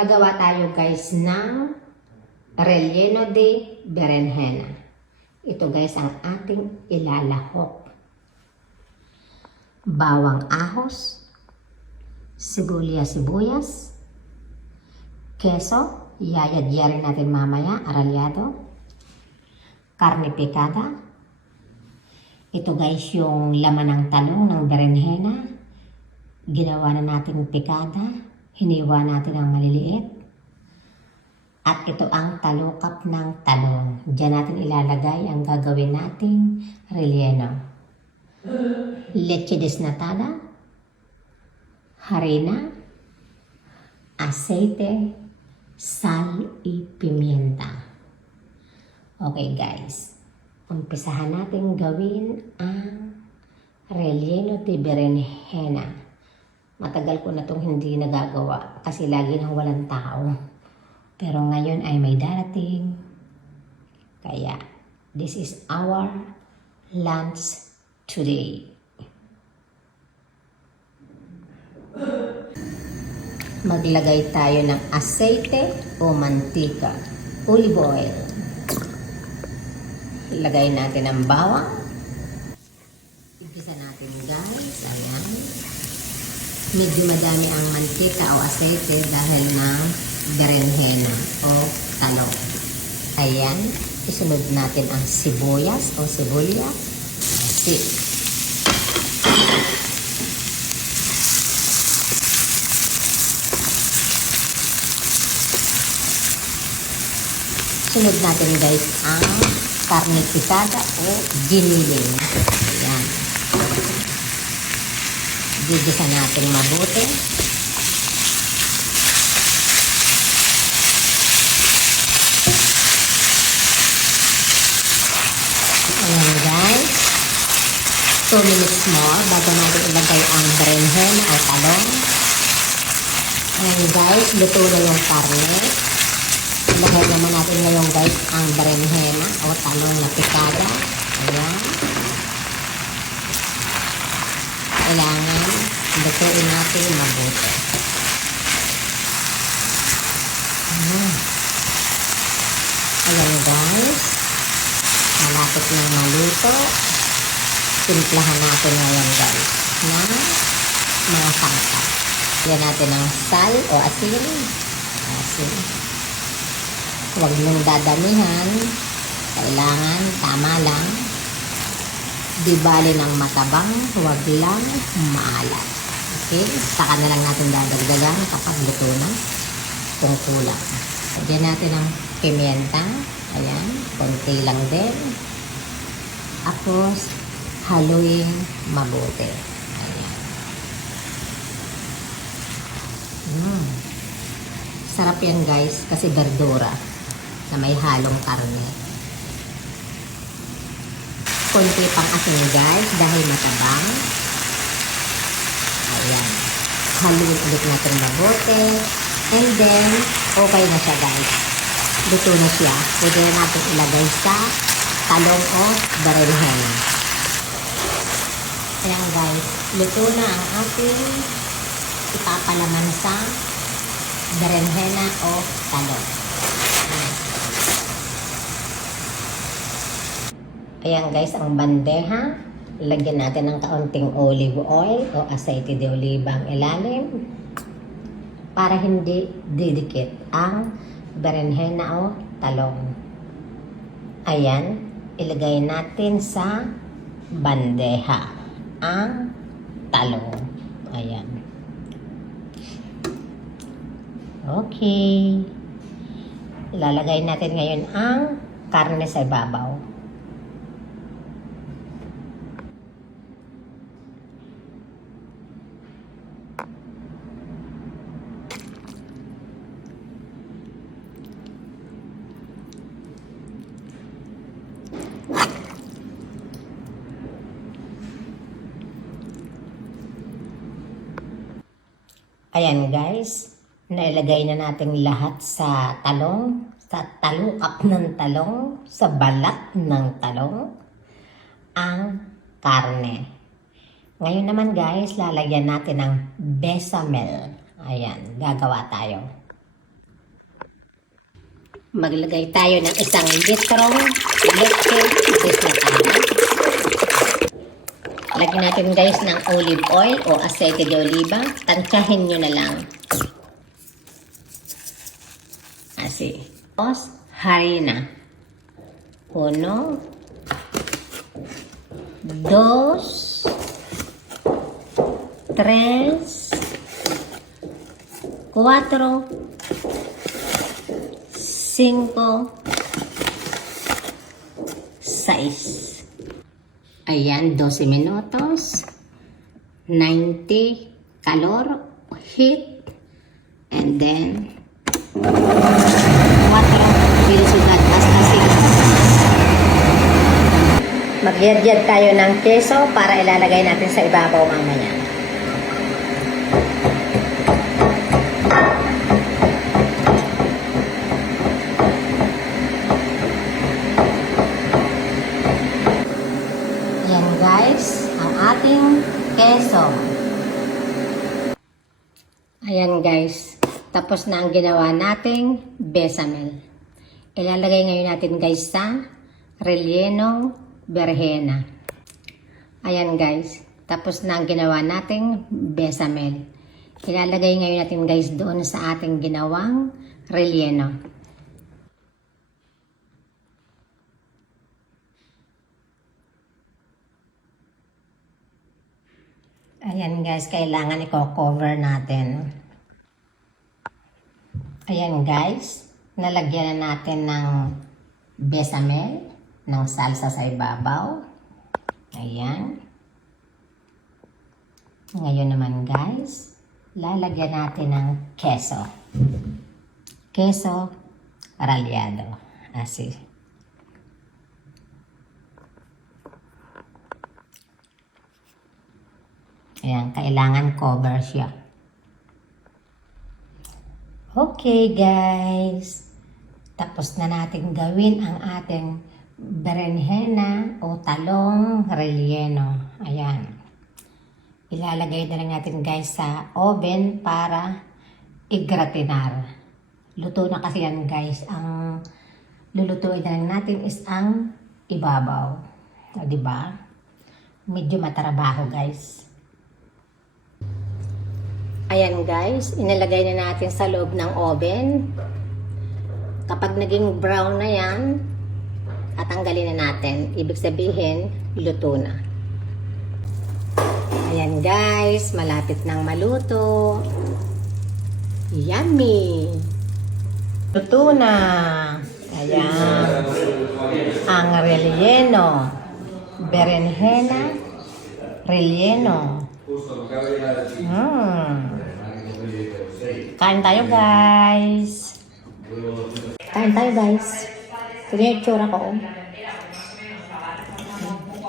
Gagawa tayo guys ng relleno de berenjena. Ito guys ang ating ilalahok. Bawang ahos, sibuyas, keso, yayadyarin natin mamaya, aralyado, karne picada. Ito guys yung laman ng talong ng berenjena. Ginawa na natin picada. Hiniwa natin ang maliliit. At ito ang talukap ng talong. Diyan natin ilalagay ang gagawin nating relleno. Leche desnatada, harina, aceite, sal, y pimienta. Okay guys, umpisahan natin gawin ang relleno de berenjena. Matagal ko na itong hindi nagagawa kasi lagi nang walang tao. Pero ngayon ay may darating. Kaya, this is our lunch today. Maglagay tayo ng aceite o mantika, olive oil. Lagay natin ang bawang. Igisa natin guys. Ayan. Medyo madami ang mantika o aceite dahil ng berenjena o talong. Ayan, isunod natin ang sibuyas o sibuyas. Sunod natin guys ang karne picada o giniling. Ayan. Gigisa natin mabuti. Ayan guys. 2 minutes more bago natin ilagay ang berenjena o talong. Ayan guys, luto na yung karne. Ilagay naman natin ngayon guys ang berenjena o talong na picada. Ayan. Kailangan lutuin natin mabuti. Ayan guys. Malapit ng maluto. Timplahan natin ngayon guys na mga sangkap. Yan natin ang sal o asin. Asin. Huwag nang dadamihan. Kailangan tama lang. Di bali ng matabang, huwag lang maalat. Okay? Saka na lang natin dadagdagan kapag luto na kung kulang. Lagyan natin ang pimienta. Ayan, konti lang din. Tapos, haluin mabuti. Ayan. Sarap yan guys kasi verdura na may halong karne. Konti pang asin guys dahil matabang. Ayan. Haluin ulit natin mabuti. And then, okay na siya guys. Luto na siya. Pwede na natin ilagay sa talong o berenjena. Ayan guys. Luto na ang ating ipapalaman sa berenjena o talong. Ayan guys, ang bandeha. Lagyan natin ng kaunting olive oil o aceite de oliva ang ilalim para hindi didikit ang berenjena o talong. Ayan, ilagay natin sa bandeha ang talong. Ayan. Okay. Ilalagay natin ngayon ang karne sa ibabaw. Ayan guys, nailagay na natin lahat sa talong, sa talukap ng talong, sa balat ng talong, ang karne. Ngayon naman guys, lalagyan natin ng bechamel. Ayan, gagawa tayo. Maglagay tayo ng 1 litrong leche desnatada. Lagyan natin guys ng olive oil o aceite de oliva. Tansyahin nyo na lang. Asi. Tapos, harina. 1, 2, 3, 4, 5, 6. Ayan, 12 minutos. 90 calor, heat, and then 4 velocidad hasta 6. Magyad-yad tayo ng keso para ilalagay natin sa ibabaw mamaya. Yan guys, ang ating keso. Ayan guys, tapos na ang ginawa nating bechamel. Ilalagay ngayon natin guys sa relleno berenjena. Ayan guys, tapos na ang ginawa nating bechamel. Ilalagay ngayon natin guys doon sa ating ginawang relleno. Ayan guys, kailangan i-cover natin. Ayan guys, nalagyan na natin ng bechamel, ng salsa sa ibabaw. Ayan. Ngayon naman guys, lalagyan natin ng queso. Queso rallado. Asi. Ayan, kailangan cover siya. Okay guys, tapos na natin gawin ang ating berenjena o talong relleno. Ayan. Ilalagay na lang natin guys sa oven para i-gratinar. Luto na kasi yan guys. Ang lulutuin na lang natin is ang ibabaw. O, diba? Medyo matrabaho guys. Ayan guys, inilagay na natin sa loob ng oven. Kapag naging brown na yan, tatanggalin na natin. Ibig sabihin, luto na. Ayan guys, malapit nang maluto. Yummy! Luto na. Ayan. Ang relleno. Berenjena. Relleno. Kain tayo guys. Kain tayo guys. Ito yung itsura ko.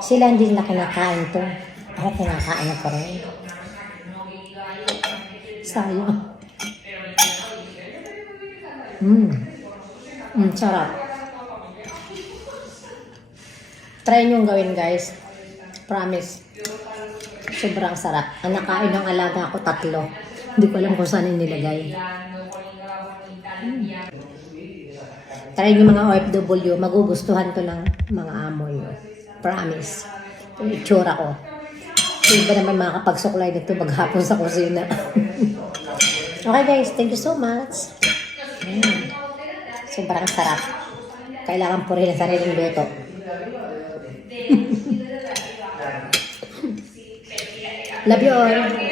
Sila hindi na kinakain to. Ako kinakain na pa rin. Sayang. Sarap. Try nyo gawin guys. Promise. Sobrang sarap. Ang nakain ng alaga ko 3. Hindi ko alam kung saan yung nilagay. Try nyo mga OFW. Magugustuhan to ng mga amoy. Promise. Ito yung itsura ko. Iba naman makakapagsuklay dito maghapon sa kusina. Okay guys, thank you so much. Sobrang sarap. Kailangan po rin ang sariling luto. Love you all.